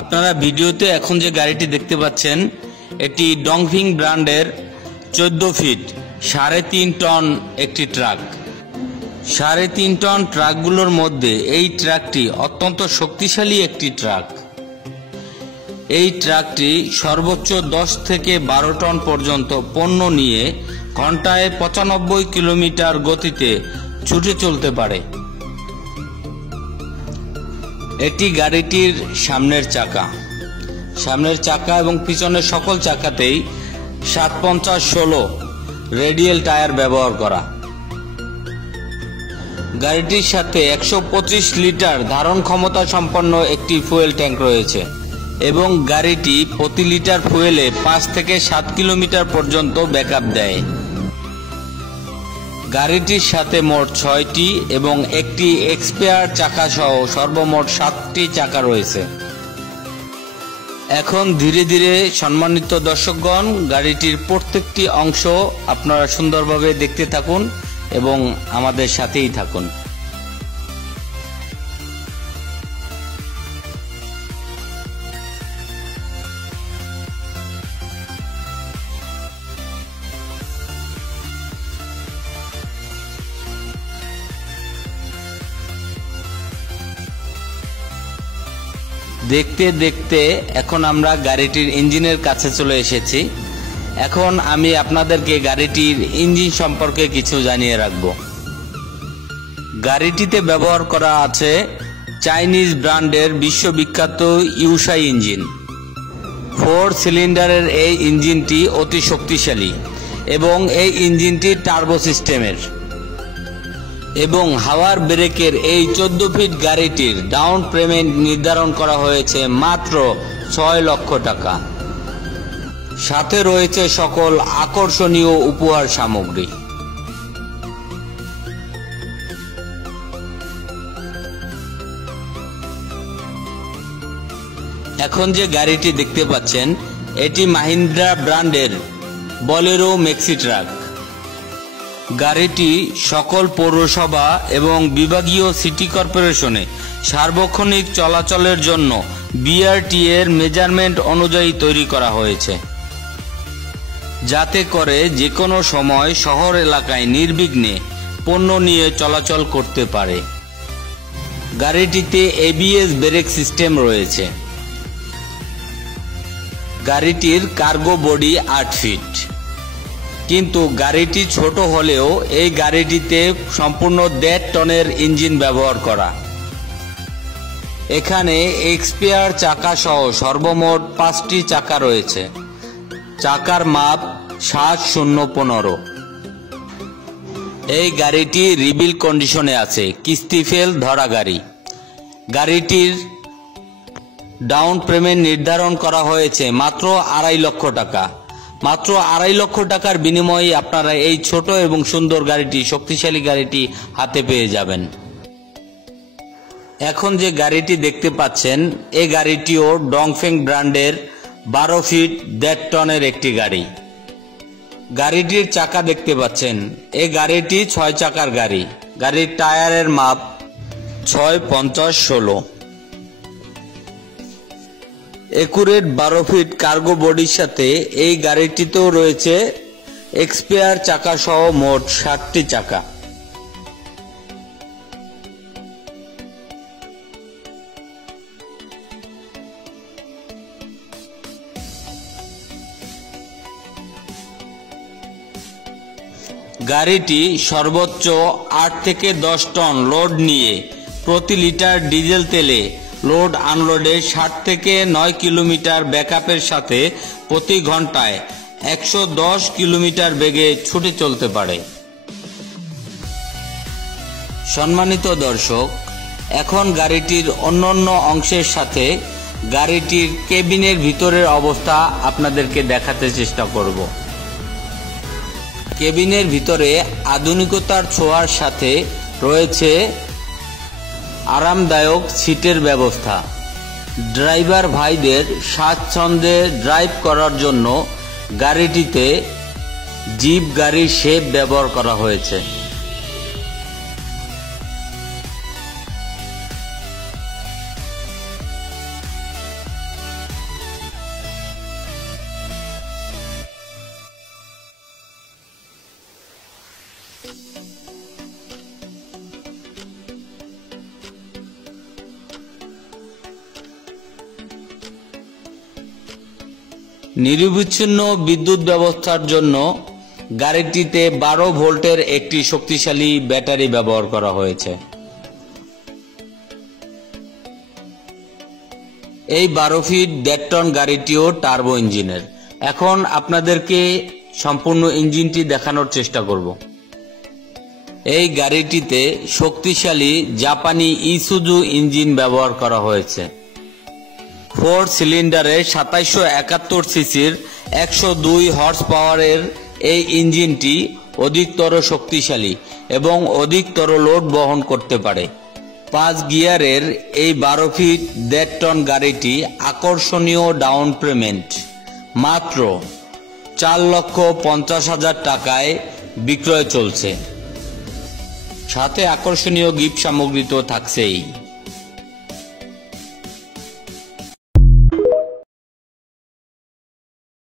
আপনারা ভিডিওতে এখন যে গাড়িটি দেখতে পাচ্ছেন এটি ডংফিং ব্র্যান্ডের 14 ফিট 3.5 টন একটি ট্রাক। 3.5 টন ট্রাকগুলোর মধ্যে এই ট্রাকটি অত্যন্ত শক্তিশালী একটি ট্রাক। এই ট্রাকটি সর্বোচ্চ 10 থেকে 12 টন পর্যন্ত পণ্য নিয়ে ঘন্টায় 95 কিলোমিটার গতিতে ছুটে চলতে পারে। এটি গাড়িটির সামনের চাকা এবং পিছনের সকল চাকাতেই 750/16 রেডিয়াল টায়ার ব্যবহার করা। গাড়িটির সাথে 125 লিটার ধারণ ক্ষমতা সম্পন্ন একটি ফুয়েল ট্যাঙ্ক রয়েছে এবং গাড়িটি প্রতি লিটার ফুয়েলে 5 থেকে 7 কিলোমিটার পর্যন্ত ব্যাকআপ দেয়। গাড়িটির সাথে মোট 6টি এবং একটি এক্সপেয়ার চাকা সহ সর্বমোট 7টি চাকা রয়েছে। এখন ধীরে ধীরে সম্মানিত দর্শকগণ গাড়িটির প্রত্যেকটি অংশ আপনারা সুন্দরভাবে দেখতে থাকুন এবং আমাদের সাথেই থাকুন। দেখতে দেখতে এখন আমরা গাড়িটির ইঞ্জিনের কাছে চলে এসেছি। এখন আমি আপনাদেরকে গাড়িটির ইঞ্জিন সম্পর্কে কিছু জানিয়ে রাখব। গাড়িটিতে ব্যবহার করা আছে চাইনিজ ব্র্যান্ডের বিশ্ববিখ্যাত ইউশাই ইঞ্জিন। 4 সিলিন্ডারের এই ইঞ্জিনটি অতি শক্তিশালী এবং এই ইঞ্জিনটি টার্বো সিস্টেমের এবং হাওয়ার ব্রেকের এই 14 ফিট গাড়িটির ডাউন পেমেন্ট নির্ধারণ করা হয়েছে মাত্র 6 লক্ষ টাকা। সাথে রয়েছে সকল আকর্ষণীয় উপহার সামগ্রী। এখন যে গাড়িটি দেখতে পাচ্ছেন এটি মাহিন্দ্রা ব্র্যান্ডের বলেরো ম্যাক্সি ট্রাক। গাড়িটি সকল পৌরসভা এবং বিভাগীয় সিটি কর্পোরেশনে সার্বক্ষণিক চলাচলের জন্য বিআরটি এর মেজারমেন্ট অনুযায়ী তৈরি করা হয়েছে, যাতে করে যে কোনো সময় শহর এলাকায় নির্বিঘ্নে পণ্য নিয়ে চলাচল করতে পারে। গাড়িটিতে এবিএস ব্রেক সিস্টেম রয়েছে। গাড়িটির কার্গো বডি 8 ফিট, কিন্তু গাড়িটি ছোট হলেও এই গাড়িটিতে সম্পূর্ণ 1.5 টনের ইঞ্জিন ব্যবহার করা। এখানে এক্সপেয়ার চাকা সহ সর্বমোট 5টি চাকা রয়েছে। চাকার মাপ 7/015। এই গাড়িটি রিবিল কন্ডিশনে আছে, কিস্তি ফেল ধরা গাড়ি। গাড়িটির ডাউন পেমেন্ট নির্ধারণ করা হয়েছে মাত্র 2.5 লক্ষ টাকা। মাত্র 2.5 লক্ষ টাকার বিনিময়ে আপনারা এই ছোট এবং সুন্দর গাড়িটি, শক্তিশালী গাড়িটি হাতে পেয়ে যাবেন। এখন যে গাড়িটি দেখতে পাচ্ছেন এই গাড়িটিও ডংফেং ব্র্যান্ডের 12 ফিট 1.5 টনের একটি গাড়ি। গাড়িটির চাকা দেখতে পাচ্ছেন, এই গাড়িটি 6 চাকার গাড়ি। গাড়ির টায়ারের মাপ 6/50/16। একুরেট 12 ফিট কার্গো বডির সাথে এই গাড়িটিতেও রয়েছে এক্সপেয়ার চাকা সহ মোট 7টি চাকা। গাড়িটি সর্বোচ্চ 8 থেকে 10 টন লোড নিয়ে প্রতি লিটার ডিজেল তেলে লোড আনলোডে 60 থেকে 9 কিলোমিটার ব্যাকআপের সাথে প্রতি ঘন্টায় 110 কিলোমিটার বেগে ছুটে চলতে পারে। সম্মানিত দর্শক, এখন গাড়িটির অন্যান্য অংশের সাথে গাড়িটির কেবিনের ভিতরের অবস্থা আপনাদেরকে দেখাতে চেষ্টা করব। কেবিনের ভিতরে আধুনিকতার ছোঁয়ার সাথে রয়েছে আরামদায়ক সিটের ব্যবস্থা। ড্রাইভার ভাইদের স্বাচ্ছন্দ্যে ড্রাইভ করার জন্য গাড়িটিতে জিপ গাড়ির শেপ ব্যবহার করা হয়েছে। নিরবিচ্ছিন্ন বিদ্যুৎ ব্যবস্থার জন্য গাড়িটিতে 12 ভোল্টের একটি শক্তিশালী ব্যাটারি ব্যবহার করা হয়েছে। এই 12 ফিট 1.5 টন গাড়িটিও টার্বো ইঞ্জিনের। এখন আপনাদেরকে সম্পূর্ণ ইঞ্জিনটি দেখানোর চেষ্টা করব। এই গাড়িটিতে শক্তিশালী জাপানি ইসুজু ইঞ্জিন ব্যবহার করা হয়েছে। 4 সিলিন্ডারের 2771 সিসির 102 হর্স পাওয়ারের এই ইঞ্জিনটি অধিকতর শক্তিশালী এবং অধিকতর লোড বহন করতে পারে। 5 গিয়ারের এই 12 ফিট 1.5 টন গাড়িটি আকর্ষণীয় ডাউন পেমেন্ট মাত্র 4,50,000 টাকায় বিক্রয় চলছে। সাথে আকর্ষণীয় গিফট সামগ্রী তো থাকছেই।